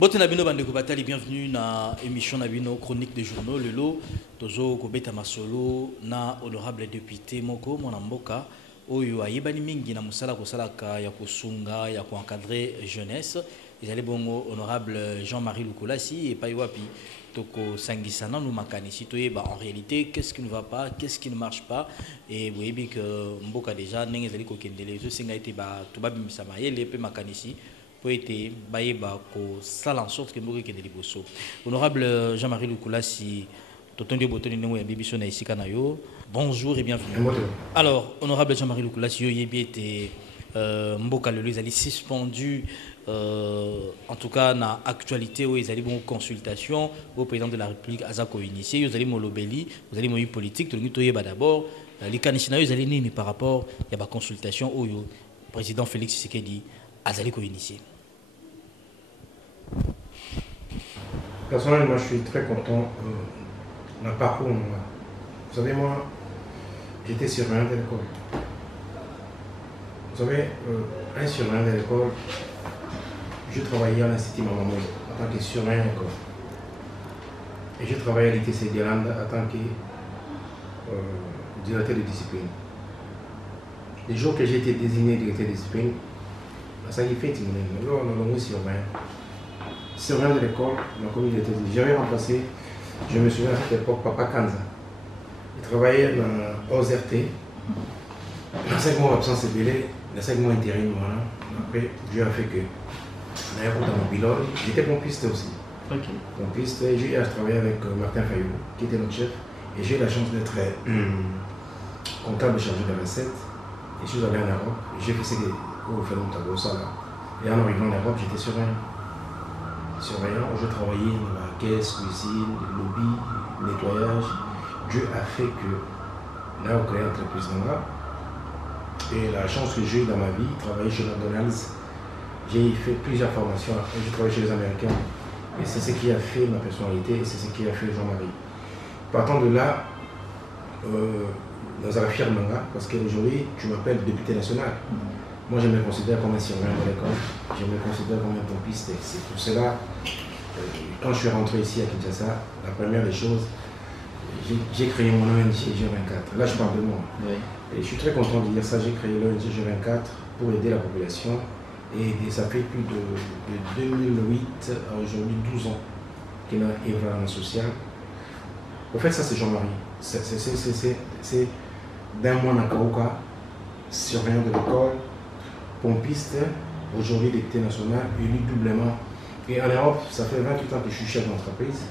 Bonjour Nabino Bandeko Batali, bienvenue dans l'émission Nabino Chronique des journaux. Le lot, Tozo Kobeta Masolo, na honorable député Moko, Monamboka, Oyo Ayebani Mingi, na Musala Kosalaka, Yakosunga, Yako encadré jeunesse. Ils allaient bon honorable Jean-Marie Lukolasi et Paiwapi, Toko Sangisana, nous makani. Si tu es, en réalité, qu'est-ce qui ne va pas, qu'est-ce qui ne marche pas. Et vous voyez que Mboka déjà, Nengue Zali Kokendele, je sais que été Tobabi Misamaye, les peu makani ici. Été baïba ko sala en sorte que nous que des bosso. Honorable Jean-Marie Lukolasi, Totondi Botoni Nengo ya Bibiso na isika na yo. Bonjour et bienvenue. Alors, honorable Jean-Marie Lukolasi, yo yebi était Mboka Lelo ils allaient suspendu en tout cas na actualité où ils allaient bon consultation au président de la République Azako initié, vous allez molobeli, vous allez moyi politique, tout le monde yeba d'abord les canishina ils allaient ni par rapport à la consultation où le président Félix Tshisekedi Azali ko initié. Personnellement, je suis très content de la parcours. Vous savez, moi, j'étais surveillant de l'école. Vous savez, un surveillant de l'école, je travaillais à l'Institut Mamamou en tant que surveillant d'école. Et je travaillais à l'ITC d'Irlande en tant que directeur de discipline. Les jours que j'ai été désigné directeur de discipline, ça y est fait, là, on a surveillant. Surveillant de l'école, ma communauté, j'avais remplacé, je me souviens à cette époque, Papa Kanza. Il travaillait dans OZRT. L'enseignement absence est l'enseignement intérim, voilà. Après, Dieu a fait que, dans mon pilote, j'étais pompiste aussi. Okay. Pompiste, et j'ai travaillé avec Martin Fayou, qui était notre chef, et j'ai eu la chance d'être comptable chargé de recettes. Et je suis allé en Europe, j'ai fait ce que vous faites longtemps, ça là. Et en arrivant en Europe, j'étais surveillant. Surveillant, je travaillais dans la caisse, cuisine, lobby, nettoyage. Dieu a fait que là, on crée une entreprise là. Et la chance que j'ai eu dans ma vie, travailler chez McDonald's, j'ai fait plusieurs formations. J'ai travaillé chez les Américains. Et c'est ce qui a fait ma personnalité et c'est ce qui a fait Jean-Marie. Partant de là, nous allons fier Manga, parce qu'aujourd'hui, tu m'appelles député national. Moi, je me considère comme un surveillant de l'école, je me considère comme un pompiste. C'est pour cela, quand je suis rentré ici à Kinshasa, la première des choses, j'ai créé mon ONG G24. Là, je parle de moi. Oui. Et je suis très content de dire ça. J'ai créé l'ONG G24 pour aider la population. Et ça fait plus de 2008 à aujourd'hui 12 ans qu'il a œuvré en social. En fait, ça, c'est Jean-Marie. C'est d'un mois à Kaouka, surveillant de l'école, pompiste, aujourd'hui député national, élu doublement. Et en Europe, ça fait 28 ans que je suis chef d'entreprise.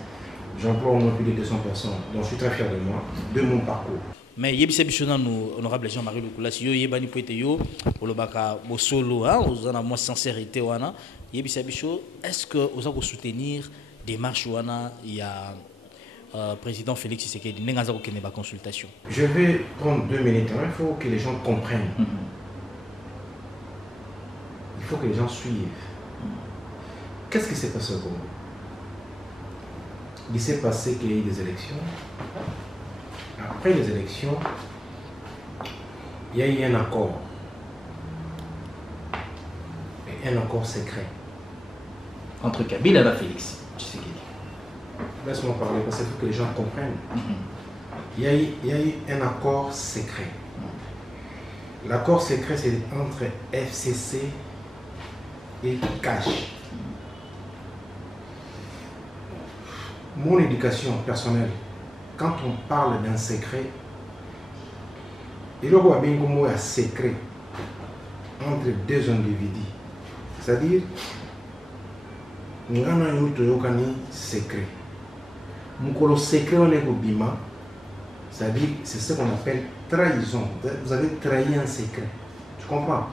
J'emploie au moins plus de 200 personnes. Donc je suis très fier de moi, de mon parcours. Mais yebisa bishona nous honorable Jean-Marie Lukolasi yo yebani poete yo olobaka bosolo hein aux ana moi sincérité wana yebisa bisho est-ce que vous allez soutenir des marches wana il y a président Félix Tshisekedi nengaza ko kene ba consultation. Je vais prendre 2 minutes, hein. Il faut que les gens comprennent. Il faut que les gens suivent. Qu'est-ce qui s'est passé au Congo? Il s'est passé qu'il y a eu des élections. Après les élections, il y a eu un accord. Et un accord secret. Entre Kabila et Félix Tshisekedi. Laisse-moi parler parce qu'il faut que les gens comprennent. Il y a eu un accord secret. L'accord secret, c'est entre FCC et Cash. Mon éducation personnelle, quand on parle d'un secret, il y a un secret entre deux individus. C'est-à-dire, nous avons un secret. Nous secret, on est au bima. C'est-à-dire, c'est ce qu'on appelle trahison. Vous avez trahi un secret. Tu comprends?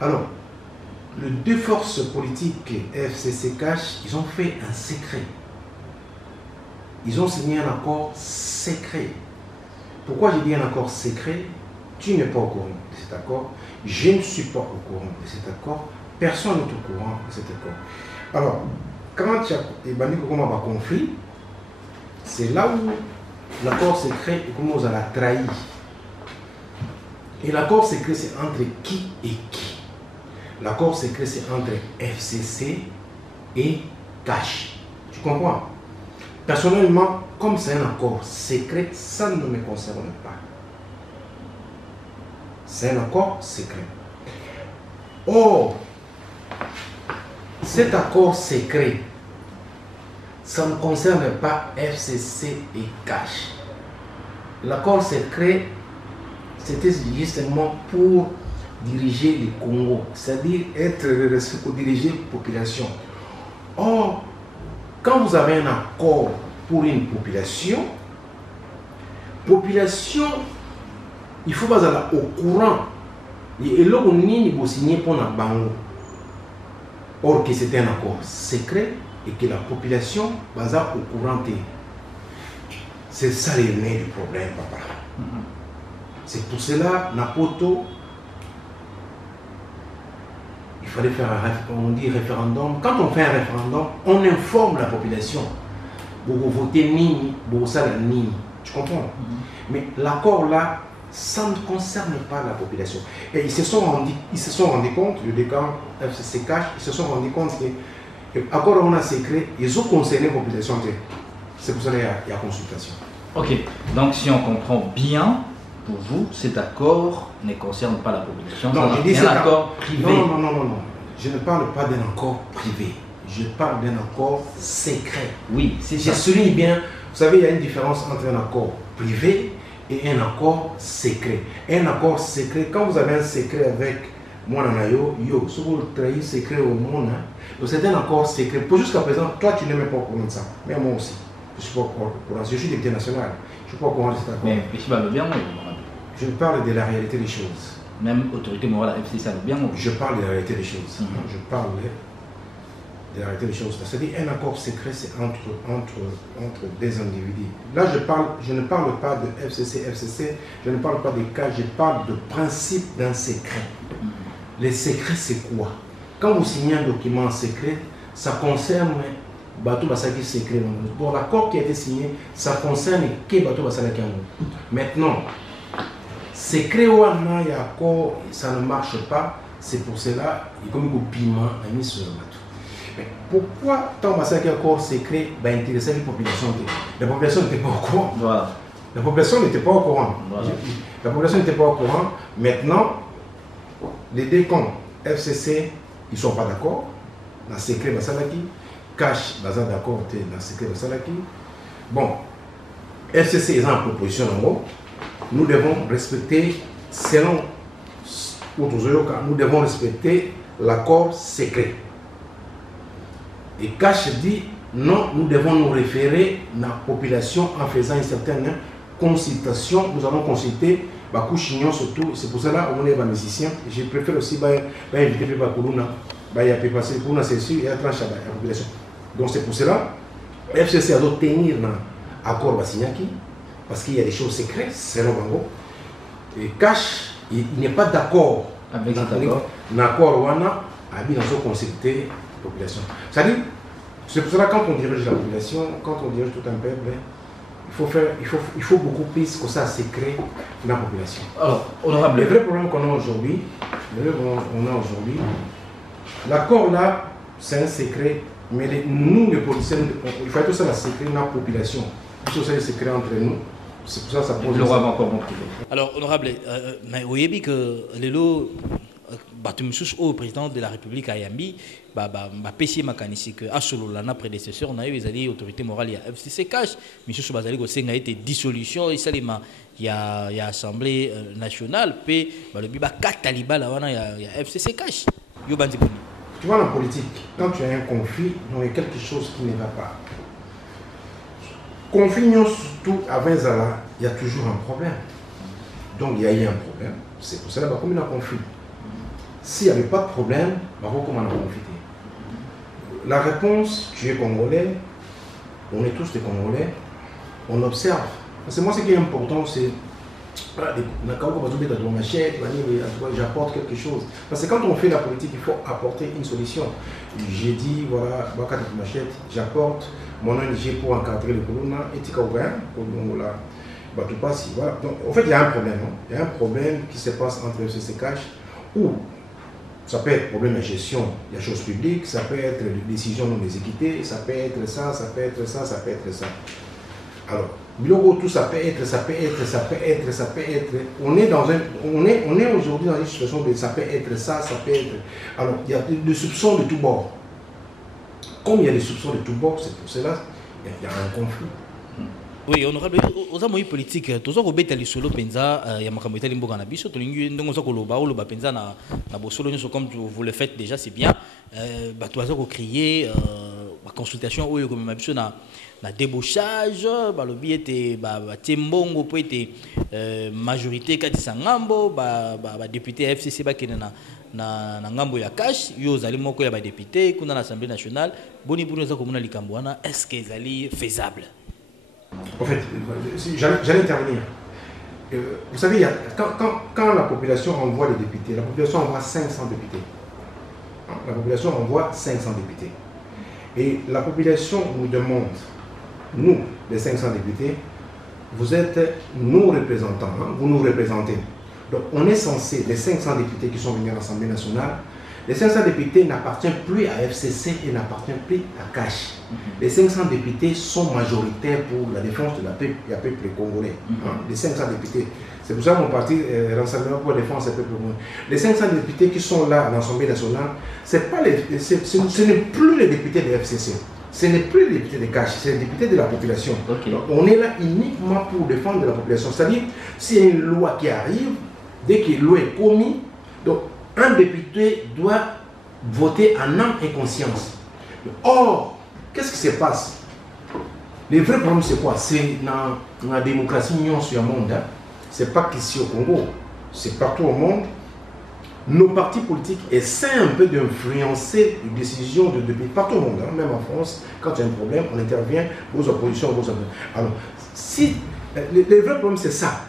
Alors, les deux forces politiques FCC Cash, ils ont fait un secret. Ils ont signé un accord secret. Pourquoi j'ai dit un accord secret? Tu n'es pas au courant de cet accord. Je ne suis pas au courant de cet accord. Personne n'est au courant de cet accord. Alors, quand il y a un conflit, c'est là où l'accord secret commence à la trahir. Et l'accord secret, c'est entre qui et qui? L'accord secret, c'est entre FCC et cash. Tu comprends? Personnellement, comme c'est un accord secret, ça ne me concerne pas. C'est un accord secret. Or, cet accord secret, ça ne concerne pas FCC et Cash. L'accord secret, c'était justement pour diriger le Congo, c'est-à-dire diriger la population. Or, quand vous avez un accord pour une population, il faut pas aller au courant. Et là, on a signé pour un bango. Or que c'était un accord secret et que la population va au courant. C'est ça le nez du problème, papa. C'est pour cela, Napoto, il fallait faire on dit référendum. Quand on fait un référendum, on informe la population. Vous votez Nini, vous savez Nini. Tu comprends? Mais l'accord là, ça ne concerne pas la population. Et ils se sont rendus compte, le décan FCC Cash, ils se sont rendus compte que l'accord on a secret, ils ont concerné la population. C'est pour ça qu'il y a consultation. Ok, donc si on comprend bien, pour vous, cet accord ne concerne pas la population. Non, je dis c'est un accord privé. Non. Je ne parle pas d'un accord privé. Je parle d'un accord secret. Oui, c'est ça. Je souligne bien, vous savez, il y a une différence entre un accord privé et un accord secret. Un accord secret, quand vous avez un secret avec moi, si vous trahissez secret au monde, c'est un accord secret. Pour jusqu'à présent, toi, tu n'aimes pas pour ça. Mais moi aussi. Je suis pas au courant. Je suis député national. Je ne suis pas au courant de cet accord. Mais je parle de la réalité des choses. Même autorité morale à FCC, bien. Je parle de la réalité des choses. Je parle de la réalité des choses. C'est-à-dire un accord secret, c'est entre des individus. Là, je ne parle pas de FCC, je ne parle pas des cas, je parle de principe d'un secret. Les secrets, c'est quoi? Quand vous signez un document secret, ça concerne Bateau Basaki secret. Pour l'accord qui a été signé, ça concerne que Bateau Basaki. Maintenant, secret ou accord, ça ne marche pas. C'est pour cela, il y a comme un piment à mis sur le bateau. Mais pourquoi tant Basaki accord secret va intéresser les populations? La population n'était pas au courant. Voilà. La population n'était pas au courant. Voilà. La population n'était pas au courant. Maintenant, les deux camps, FCC, ils ne sont pas d'accord. Dans le secret Basalaki. Cash, bazar d'accord, dans le secret Basalaki. Bon, FCC est en proposition en gros. Nous devons respecter, selon nous devons respecter l'accord secret. Et Cash dit, non, nous devons nous référer à la population en faisant une certaine consultation. Nous allons consulter Bakou Chignon surtout. C'est pour cela qu'on est musicien. Je préfère aussi inviter Bakouluna. Il y a passer pour c'est sûr, il y a tranche à la population. Donc c'est pour cela FCC a dû tenir l'accord Bassignaki parce qu'il y a des choses secrètes, c'est le Bango. Et Cash, il n'est pas d'accord avec l'accord Wana, a bien consulter la population. C'est pour cela quand on dirige la population, quand on dirige tout un peuple, il faut beaucoup plus que ça secret dans la population. Alors, honorable. Le vrai problème qu'on a aujourd'hui, l'accord là, c'est un secret, mais nous les policiers, il faut tout ça la secret dans la population. Tout ça est secret entre nous. C'est pour ça que ça pose. Encore bon privé. Alors, honorable, mais vous voyez que les lots, au président de la République à Yambi, PC Makanisi que Asolo lana prédécesseur on a eu les autorités morales il y a FCC Cash monsieur Soubazali ko senga été dissolution et salima il y a assemblée nationale puis le biba 4 talibans là wana il y a FCC Cash yo bandi poni. Tu vois, en politique, quand tu as un conflit, il y a quelque chose qui ne va pas. Conflit, surtout à Vinzala, il y a toujours un problème. Donc il y a eu un problème. C'est pour cela qu'il y a un conflit. S'il n'y avait pas de problème, comment on a profité? La réponse, tu es Congolais, on est tous des Congolais, on observe. Parce que moi, ce qui est important, c'est j'apporte quelque chose. Parce que quand on fait la politique, il faut apporter une solution. J'ai dit, voilà, j'apporte mon ONG pour encadrer le Colonna et Tikaouin, voilà. Donc, en fait, il y a un problème. Il y a un problème qui se passe entre FCC Cash où Ça peut être problème de gestion des choses publiques, ça peut être des décisions non exécutées, ça peut être ça, ça peut être ça, ça peut être ça. Alors, tout ça peut être, ça peut être, ça peut être, ça peut être. On est aujourd'hui dans une situation de ça peut être ça, ça peut être. Alors, il y a des soupçons de tous bords. Comme il y a des soupçons de tous bords, c'est pour cela qu'il y a un conflit. Oui, honorable, aux amours politiques, tous les bêtes solo penza, il y a ma caméra limbo cannabis, tout le monde donc on koloba ou le penza na bosolo comme vous le faites déjà, c'est bien. Bah tu as crier, la consultation ou comme ma na na débauchage, bah le billet était bah tiembongo peut être majorité kati sangambo, bah député FCC ba kena na ngambo ya cash, yo zali moko ya ba député kuna na l'Assemblée nationale, boni pour nous comme na likambwana, est-ce que zali faisable? En fait, j'allais intervenir. Vous savez, quand la population envoie les députés, la population envoie 500 députés. La population envoie 500 députés. Et la population nous demande, nous, les 500 députés, vous êtes nos représentants, vous nous représentez. Donc on est censé, les 500 députés qui sont venus à l'Assemblée nationale, les 500 députés n'appartiennent plus à FCC et n'appartiennent plus à CACH. Les 500 députés sont majoritaires pour la défense de la peuple congolais. Les 500 députés. C'est pour ça que mon parti, Rassemblement pour la défense du peuple congolais. Les 500 députés qui sont là à l'Assemblée nationale, ce n'est plus les députés de FCC. Ce n'est plus les députés de CACH, c'est les députés de la population. Okay. Donc, on est là uniquement pour défendre la population. C'est-à-dire, s'il y a une loi qui arrive, dès que la loi est commise, donc un député doit voter en âme et conscience. Or, qu'est-ce qui se passe? Le vrai problème, c'est quoi? C'est dans la démocratie sur le monde. Ce n'est pas qu'ici au Congo, c'est partout au monde. Nos partis politiques essaient un peu d'influencer les décisions de pays partout au monde. Même en France, quand il y a un problème, on intervient aux oppositions. Alors, si, le vrai problème, c'est ça.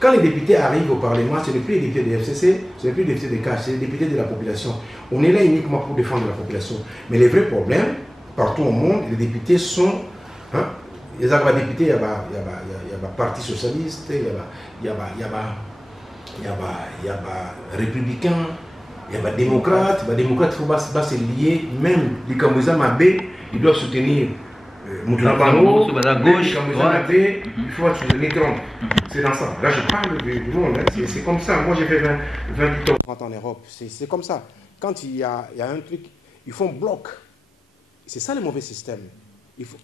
Quand les députés arrivent au Parlement, ce n'est plus les députés de FCC, ce n'est plus les députés de CACH, c'est les députés de la population. On est là uniquement pour défendre la population. Mais les vrais problèmes, partout au monde, les députés sont... les députés, il y a parti socialiste, il y a républicain, il y a démocrate. Les démocrates, il faut se lier. Même les Cambouza Mabé, ils doivent soutenir Moutounabango, gauche, il faut soutenir Trump. C'est dans ça. Là, je parle du monde. C'est comme ça. Moi, j'ai fait 28 ans en Europe. C'est comme ça. Quand il y a un truc, ils font bloc. C'est ça le mauvais système.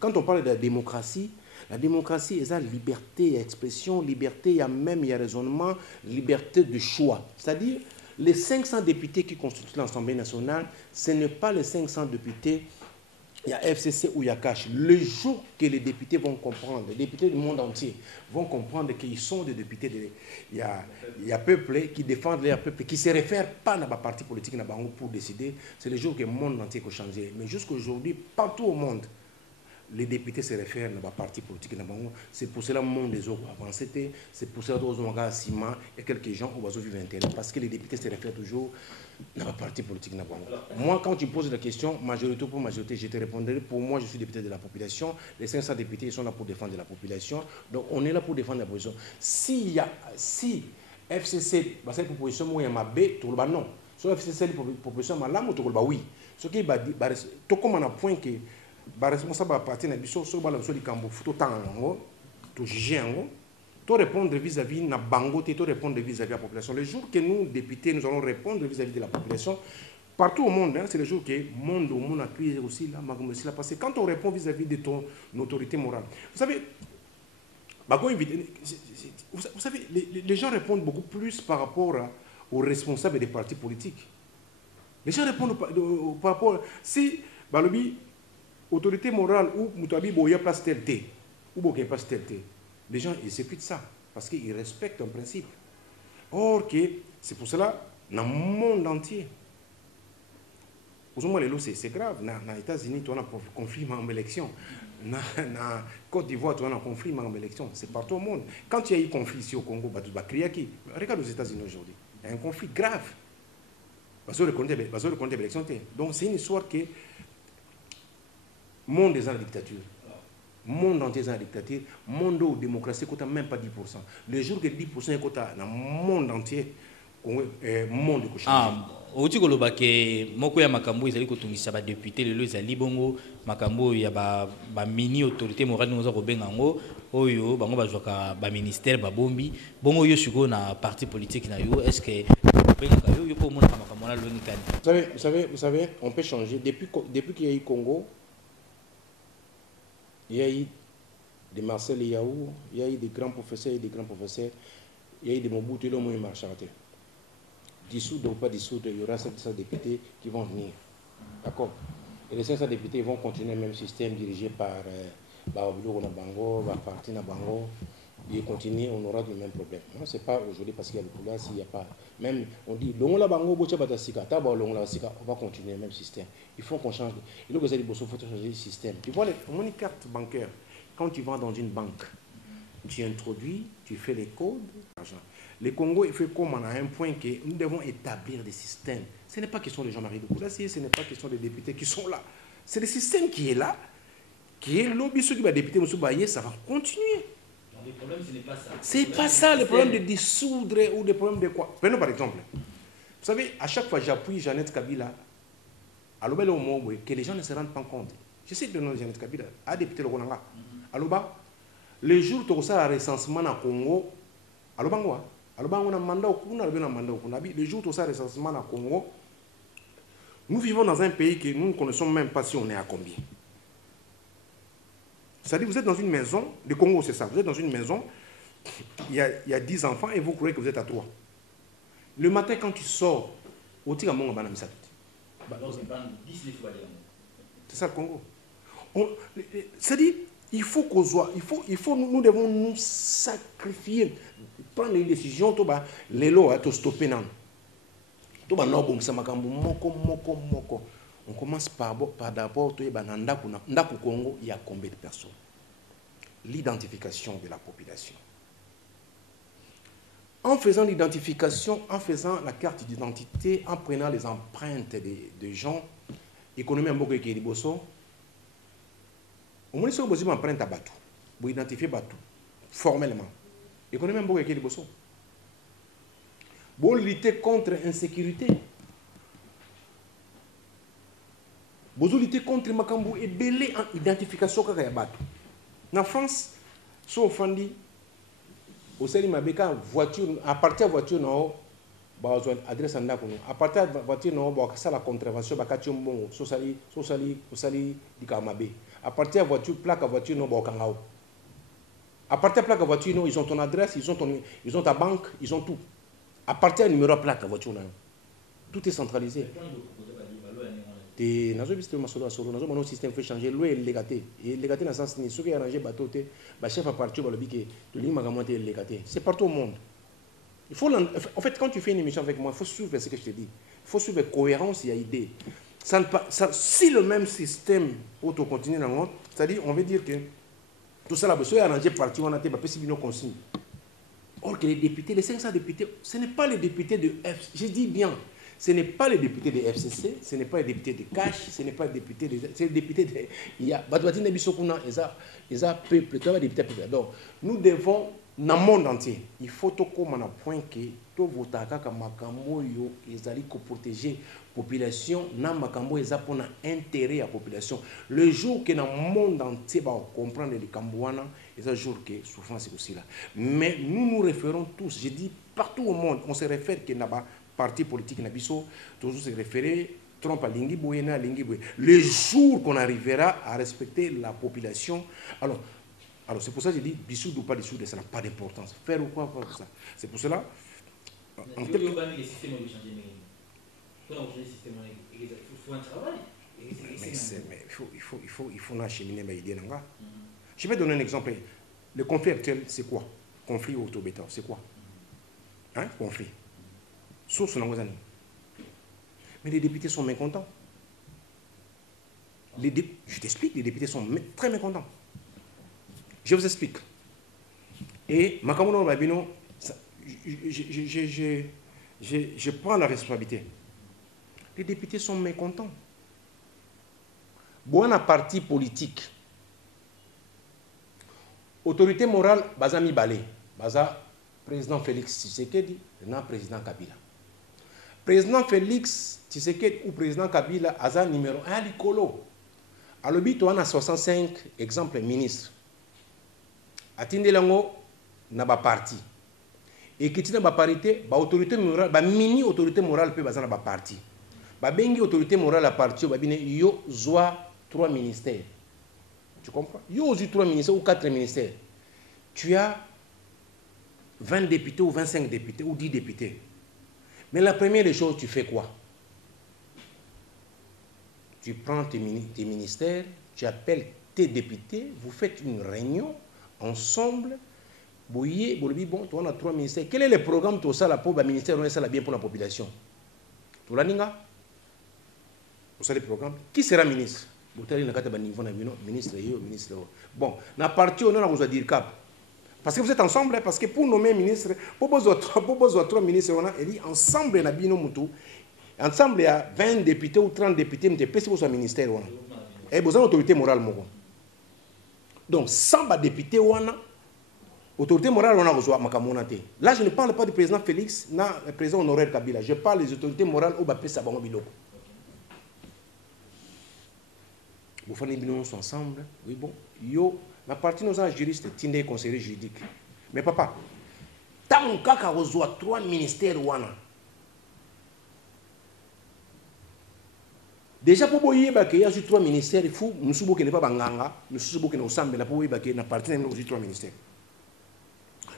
Quand on parle de la démocratie est la liberté d'expression, liberté, il y a raisonnement, liberté de choix. C'est-à-dire, les 500 députés qui constituent l'Assemblée nationale, ce n'est pas les 500 députés, il y a FCC ou il y a CACH. Le jour que les députés vont comprendre, les députés du monde entier vont comprendre qu'ils sont des députés, il y a peuple qui défendent leur peuple, qui ne se réfèrent pas à la parti politique pour décider, c'est le jour que le monde entier va changer. Mais jusqu'à aujourd'hui, partout au monde, les députés se réfèrent à la parti politique. C'est pour cela que le monde des autres a avancé. C'est pour cela que nous avons Sima et quelques gens qui vont vivre intérêt. Parce que les députés se réfèrent toujours à la parti politique. Moi, quand tu poses la question, majorité pour majorité, je te répondrai. Pour moi, je suis député de la population. Les 500 députés ils sont là pour défendre la population. Donc, on est là pour défendre la population. Si FCC, c'est une proposition, moi, il y a ma B, tout le bas non. Si FCC, une proposition, tout le bas oui. Ce qui est tout comme on a point que les responsables de parti biso so bala biso likambo futo tanga ngo to juger ngo to répondre vis-à-vis na bango to répondre vis-à-vis de la population. Le jour que nous députés nous allons répondre vis-à-vis de la population partout au monde, c'est le jour que le monde a crié aussi là parce que quand on répond vis-à-vis de ton autorité morale, vous savez vous savez les gens répondent beaucoup plus par rapport aux responsables des partis politiques. Les gens répondent par rapport si balobi autorité morale ou Moutabi Boya place tel ou Boya place tel. Les gens exécutent ça parce qu'ils respectent un principe. Or, c'est pour cela, dans le monde entier, c'est grave. Dans les États-Unis, tu as un conflit en élection. Dans la Côte d'Ivoire, tu as un conflit en élection. C'est partout au monde. Quand il y a eu un conflit ici au Congo, tu vas crier qui? Regarde aux États-Unis aujourd'hui. Il y a un conflit grave. Parce que l'élection. Donc, c'est une histoire que monde est en dictature. Monde entier est en dictature. Monde où la démocratie coûte même pas 10%. Le jour que 10% est dans le monde entier, le monde est changé. Oti koloba ke moko ya makambo ezali kotungisa ba député lelo ezali bongo makambo ya ba mini autorité morale nous ko benga ngo oyo bango bazwaka ba ministère ba bombi bongo yo siko na parti politique na yo est-ce que benga yo pour mona makambo na longi kani. Vous savez, on peut changer depuis qu'il y a eu Congo, il y a eu des Marcel Yaou, il y a eu des grands professeurs et des grands professeurs, il y a eu des Mobutu, l'homme est marchanté. Dissoudre ou pas dissoudre, il y aura 500 députés qui vont venir. D'accord. Et les 500 députés vont continuer le même système dirigé par Babilou Nabango, Parti Nabango. Et continuer, on aura le même problème. Ce n'est pas aujourd'hui parce qu'il y a le pouvoir, s'il n'y a pas. Même, on dit, on va continuer le même système. Il faut qu'on change. Il faut changer le système. Tu vois, mon carte bancaire, quand tu vas dans une banque, tu introduis, tu fais les codes, l'argent. Le Congo, il fait comme on a un point que nous devons établir des systèmes. Ce n'est pas question de Jean-Marie de Coulassier, ce n'est pas question des députés qui sont là. C'est le système qui est là, qui est lobby, ceux qui va député Moussoubaye, ça va continuer. Le problème, ce n'est pas ça. C'est pas ça le problème de dissoudre ou le problème de quoi. Prenons par exemple. Vous savez, à chaque fois j'appuie Jeannette Kabila, à l'obel au mot que les gens ne se rendent pas compte. Je sais que le nom de Jeannette Kabila a député le Ronanga. À l'oba, le jour où tu as un recensement à Congo, à l'oba, on a mandat au Kuna, le jour où tu as un recensement à Congo, nous vivons dans un pays que nous ne connaissons même pas si on est à combien. C'est-à-dire, vous êtes dans une maison, le Congo c'est ça, vous êtes dans une maison, il y a 10 enfants et vous croyez que vous êtes à 3. Le matin quand tu sors, c'est ça le Congo. C'est-à-dire, il faut qu'on soit, nous devons nous sacrifier, prendre une décision, les lois, à stopper. On commence par d'abord, dans le Congo, il y a combien de personnes? L'identification de la population. En faisant l'identification, en faisant la carte d'identité, en prenant les empreintes de gens, économie en Bogo qui est Bosso, au moins si vous avez une empreinte à Batou, vous identifiez Batou, formellement. Économie en Bogo qui est Bosso. Vous luttez contre l'insécurité. Vous luttez contre Makambo et belé en identification que vous bateau. En France, si vous faites au Sénégal, Mabeka voiture, à partir de voiture, non, adresse en d'accord. À partir de voiture, non, ça la contravention, bakati bon, sosali, di Kamabé. À partir de voiture, plaque à voiture, non, bakangao. À partir de plaque à voiture, non, ils ont ton adresse, ils ont ta banque, ils ont tout. À partir du numéro de plaque à voiture, non, tout est centralisé. Nous avons un système fait changer l'eau et le légaté. Et le légaté dans le sens où ceux qui ont arrangé le bateau, le chef à partir de le légaté. C'est partout au monde. Il faut, en fait, quand tu fais une émission avec moi, il faut suivre ce que je te dis. Il faut suivre la cohérence et l'idée. Si le même système continue dans le monde, c'est-à-dire, on veut dire que tout ça, ceux qui ont arrangé partir, on a été possible nos consignes. Or que les députés, les 500 députés, ce n'est pas les députés de F. Je dis bien. Ce n'est pas les députés de FCC, ce n'est pas les députés de Cash, ce n'est pas les députés de... C'est les députés de... Il y a... Ils ont peuple, tu as des députés. Donc, nous devons, dans le monde entier, il faut que comme on a point que tout vote à Makambo, ils allaient protéger la population, dans Makambo, ils ont pour intérêt à la population. Le jour que dans le monde entier, on comprend les Cambouana, c'est un jour que souffrance est aussi là. Mais nous nous référons tous, je dis partout au monde, on se réfère que là-bas, parti politique Nabiso, toujours se référer, Trump à Lingiboué. Le jour qu'on arrivera à respecter la population, alors c'est pour ça que je dis, bisous ou pas bisous, ça n'a pas d'importance. Faire ou quoi, faire ça. C'est pour cela. Il faut un travail. Mais il faut acheminer mes idées. Je vais donner un exemple. Le conflit actuel, c'est quoi? Conflit auto-béton, c'est quoi? Hein? Conflit. Source dans vos années. Mais les députés sont mécontents. Je t'explique, les députés sont très mécontents. Je vous explique. Et Makamono Babino, je prends la responsabilité. Les députés sont mécontents. Bon, un parti politique. Autorité morale, Bazami Balé. Baza, président Félix Tshisekedi, non président Kabila. Président Félix Tshisekedi ou président Kabila, Aza numéro 1 à l'Ikolo. À l'obit, on a 65 exemples ministres. Atindelango, n'a pas parti. Et qui n'a pas parité, autorité morale, mini autorité morale peut baser na ba parti. Bengi autorité morale à parti, yo zoa 3 ministères. Tu comprends? Yo zoa 3 ministères ou 4 ministères. Tu as 20 députés ou 25 députés ou 10 députés. Mais la première des choses, tu fais quoi? Tu prends tes ministères, tu appelles tes députés, vous faites une réunion ensemble. Bon, on a 3 ministères. Quel est le programme tout ça, la pauvre ministère, on ça bien pour la population? Tout la ninga? Vous savez le programme? Qui sera ministre? Ministre, ministre. Bon, na partie, on a besoin de dire cap. Parce que vous êtes ensemble, parce que pour nommer ministre, pour poser 3 ministres, on a dit ensemble, ensemble, il y a 20 députés ou 30 députés, mais c'est pour ce ministère. Et vous avez autorité morale. Donc, 100 députés, on a autorité morale, on a besoin de. Là, je ne parle pas du président Félix, non, le président honoraire Kabila. Je parle des autorités morales au Bapé Sabamo Biloko. Vous faites des ensemble. Oui, bon. Yo. La partie de nos juristes, tindé conseiller juridique. Mais papa, tant qu'on a reçu 3 ministères, déjà pour qu'il y ait 3 ministères, il faut que nous ne pas banganga, nous sommes pas ensemble pour qu'il y ait 3 ministères.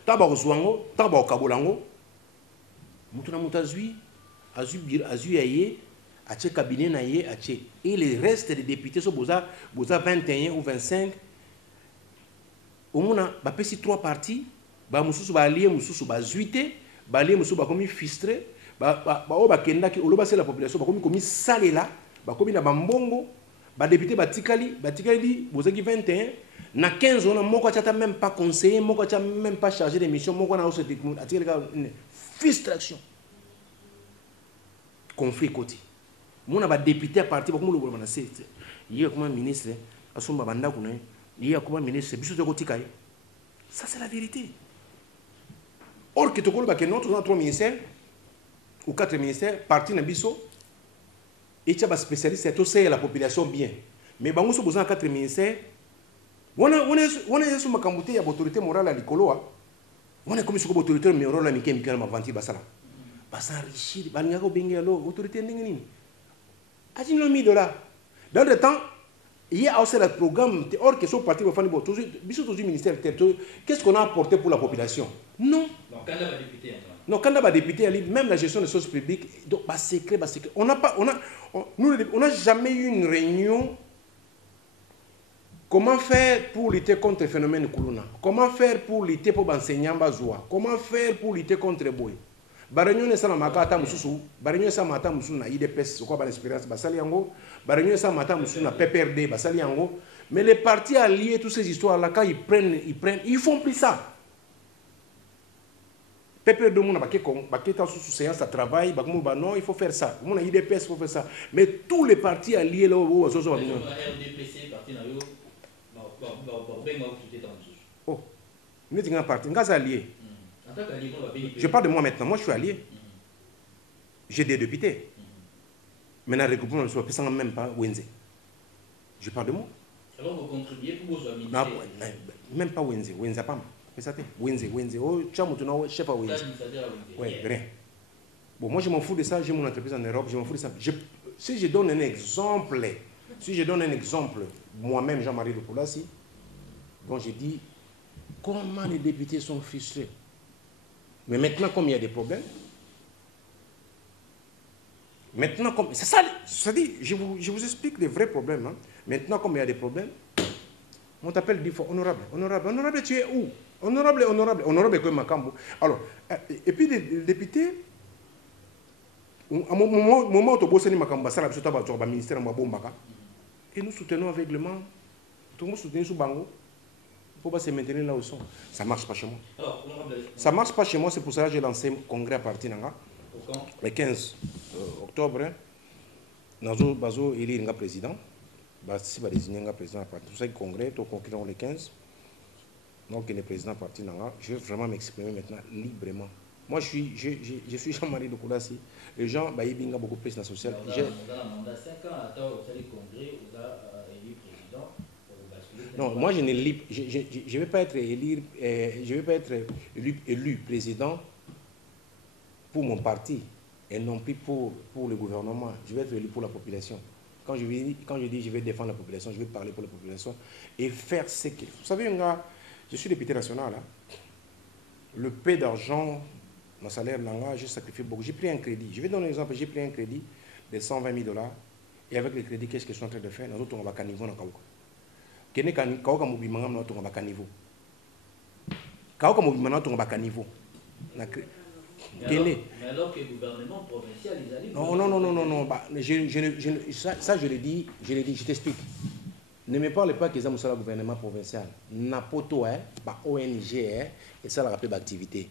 Tant qu'on a reçu, tant qu'on a kabolango, nous avons azu cabinet et les restes des députés sont 21 ou 25. Au moins, il y a 3 partis, il y a des alliés, il y a des alliés, il fistré, il y a la population, il y a salela, il y a bambongo, il y a député, il 21, na 15 ans, moi je même pas conseiller, moi je même pas chargé de mission, moi je une frustration. Conflit côté. Moi je député à partir, il y a un ministre, il y a comme ministre, ça c'est la vérité. Or que tu as notre 3 ministères ou 4 ministères, parti dans biso, et tu as un spécialiste, tu sais la population bien. Mais si tu as 4 ministères, on est sur ma cambouté, il y a l'autorité morale à l'écolo. On est comme si l'autorité morale à Mickey Mickey Mavanti Basala. Basala Richid, Bangago Bengalo, autorité Ningini. A-t-il mis de là? Dans le temps, il y a aussi le programme, or que ce parti va faire du ministère, qu'est-ce qu'on a apporté pour la population? Non. Donc, quand on a député, même la gestion des choses publiques, donc, secret. On n'a jamais eu une réunion. Comment faire pour lutter contre le phénomène Kuluna? Comment faire pour lutter pour l'enseignant Bazoua? Comment faire pour lutter contre le boy? Baréunion est makata mususu, baréunion sa mata mususu na IDPS, c'est quoi ban expérience basali yango, baréunion sa mata mususu na PPRD basali yango, mais les partis alliés toutes ces histoires là quand ils font plus ça. PPRD mon baké sous séance à travail, non, il faut faire ça. Mon IDPS il faut faire ça. Mais tous les partis alliés là au RDPC parti na yo oh, nous disons parti, nous sommes alliés. Je parle de moi maintenant. Moi, je suis allié. J'ai des députés. Maintenant, le regroupement ne soit même pas Wenze. Je parle de moi. Alors, vous contribuez pour vos amis? Même pas Wenze. Wenze, pas. Wenze. Oh, tu as chef à Wenze. Oui, rien. Bon, moi, je m'en fous de ça. J'ai mon entreprise en Europe. Je m'en fous de ça. Si je donne un exemple, moi-même, Jean-Marie Le Poulassi, bon, j'ai dit, comment les députés sont frustrés? Mais maintenant, comme il y a des problèmes, c'est ça, dit, je vous explique les vrais problèmes. Hein. Maintenant, comme il y a des problèmes, on t'appelle 10 fois honorable. Honorable, tu es où? Honorable comme Makambo. Alors, et puis les députés, à un moment où tu as bossé Makambo, ça a ministère et nous soutenons aveuglement. Tout le monde soutient sous Bango. Il ne faut pas se maintenir là où ils sont. Ça ne marche pas chez moi. Alors, ça ne marche pas chez moi, c'est pour ça que j'ai lancé un congrès à partir le 15 octobre. Nous allons élire un président. Si va désigner un président à partir de ce congrès, nous concluons le 15. Donc, il est président à partir de je vais vraiment m'exprimer maintenant librement. Moi, je suis Jean-Marie de Koulassi. Les gens, bah, ils ont beaucoup plus dans le social. Dans un mandat 5 ans, attends, vous allez congrès, vous avez élu président. Non, moi, je ne vais pas être élu président pour mon parti et non plus pour le gouvernement. Je vais être élu pour la population. Quand je dis je vais défendre la population, je vais parler pour la population et faire ce qu'il faut. Vous savez, je suis député national. Hein. Le peu d'argent, mon salaire, j'ai sacrifié beaucoup. J'ai pris un crédit. Je vais donner un exemple. J'ai pris un crédit de 120 000 $. Et avec le crédit, qu'est-ce que je suis en train de faire? Nous avons un niveau dans Kaouka. Kene Kaouka Moubimanga, nous avons un niveau. Kaouka Moubimanga, nous avons un niveau. Mais alors que le gouvernement provincial, ils allaient... Non. Bah, ça, je l'ai dit, je t'explique. Ne me parle pas que ça le gouvernement provincial. Napoto, bah, ONG, et ça la rappelle d'activité.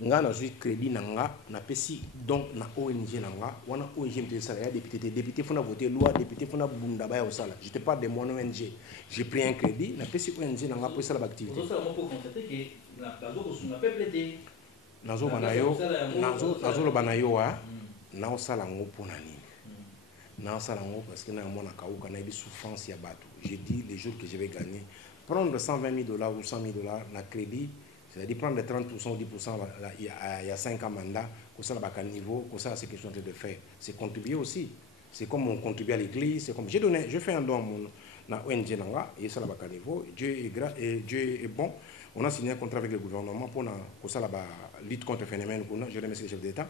Nga na suis crédit nanga na pesi donc na ONG nanga wana ONG me ça ya député fona voter loi député fona bunda ba ya osala. Je te parle de mon ONG. J'ai pris un crédit na pesi ONG nanga pour ça l'activité. Ça on peut constater que la bazo ko na peuple té nazo lo banayo wa na osala ngo pona nini. Na osala ngo parce que na mona kauka na bi souffrance ya bato. J'ai dit les jours que je vais gagner prendre 120 000 $ ou 100 000 $ na crédit. C'est-à-dire prendre 30% ou 10% il y a 5 ans mandat, pour ça à niveau, pour ça c'est ce que je suis en train de faire. C'est contribuer aussi. C'est comme on contribue à l'église, c'est comme je fais un don à mon ONG Nanga, et ça à niveau. Dieu est bon. On a signé un contrat avec le gouvernement pour ça la lutte contre le phénomène. Je remercie le chef d'État.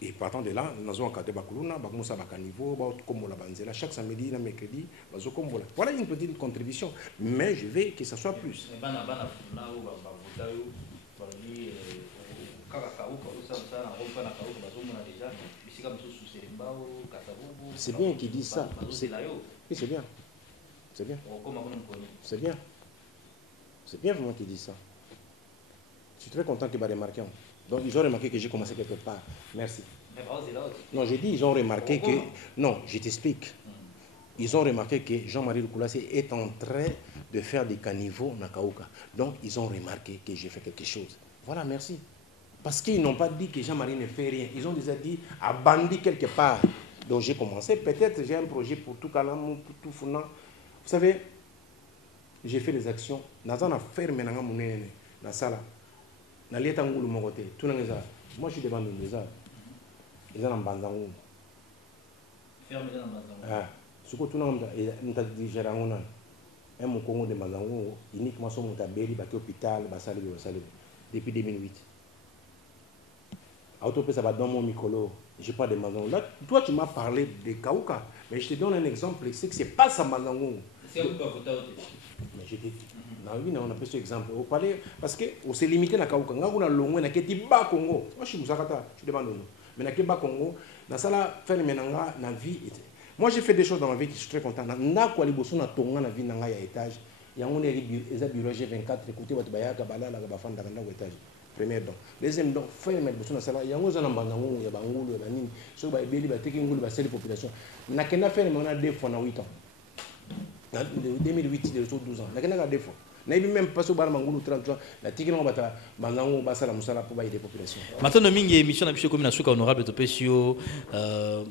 Et partant de là, nous avons un cadre de niveau, chaque samedi, mercredi, voilà une petite contribution. Mais je veux que ça soit plus. C'est bien qu'ils disent ça. Oui, c'est bien. C'est bien. C'est bien. C'est bien vraiment qu'ils disent ça. Je suis très content qu'ils m'aient remarqué. Donc ils ont remarqué que j'ai commencé quelque part. Merci. Non, j'ai dit ils ont remarqué que... Non, je t'explique. Ils ont remarqué que Jean-Marie Koulassi est en train de faire des caniveaux na Kaouka. Donc ils ont remarqué que j'ai fait quelque chose. Voilà, merci. Parce qu'ils n'ont pas dit que Jean-Marie ne fait rien. Ils ont déjà dit à bandit quelque part. Donc j'ai commencé. Peut-être j'ai un projet pour tout Kalamou, pour tout Founan. Vous savez, j'ai fait des actions. Nazan a fermé na sala. Na lieta ngulu mokote. Tout na ngeza. Moi je suis devant les arts. Ils ont un bandango. Fermé dans bandango. Ah. Ce que tout le monde a dit, j'ai un mon Congo de Mazango, uniquement sur mon tabelli, à l'hôpital, depuis 2008. Autopé, ça va dans mon micro, je parle de Mazango. Là, toi, tu m'as parlé de Kaouka, mais je te donne un exemple, c'est que ce n'est pas ça Mazango. C'est où tu vas voter? Mais je t'ai dit, on a fait cet exemple. Parce qu'on s'est limité à Kaouka. On a longué, on a été bas Congo. Moi, je suis Mousakata, je demande non. Mais on a été bas Congo, dans ça, là, faire maintenant la vie. Moi, j'ai fait des choses dans ma vie qui je suis très content. Na quoi les bossons na tonga na vie nanga ya étage. Il y a un bureau G24 écoutez votre bayaka balala ga bafanda kanda au étage. Premier don. Deuxième don, faire mettre bossons na sala. Il y a un zana bandango ya bangulu ya banini. So ba beli ba teki ngulu ba seli population. Na kena faire mais on a deux fois na 8 ans. En 2008 il y a 12 ans. Na kena ga deux fois. Même pas sur Barmangulu 30 ans, la Tigran Bata, Bangango, Bassala Moussala pour bailler des populations. Maintenant, nous émission à Bicho comme la souka honorable de Pesio,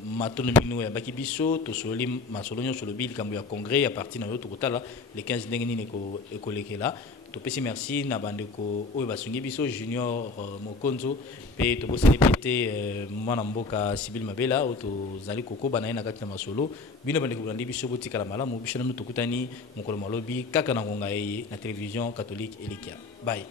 maintenant nous à Bakibiso, to solim, Masolonio sur le bill, comme il y a congrès à partir de l'autre côté là, les 15 derniers écoles là. To pesi merci na bandeko oyo basungi biso Junior Mokonzo pe to bosse député mwana mboka Sibyl Mabela oto zali koko bana na kati na masolo bino bandeko blandi biso botika la malamu biso na tokutani mokolo malobi kaka na ngonga na télévision catholique Elikia. Bye.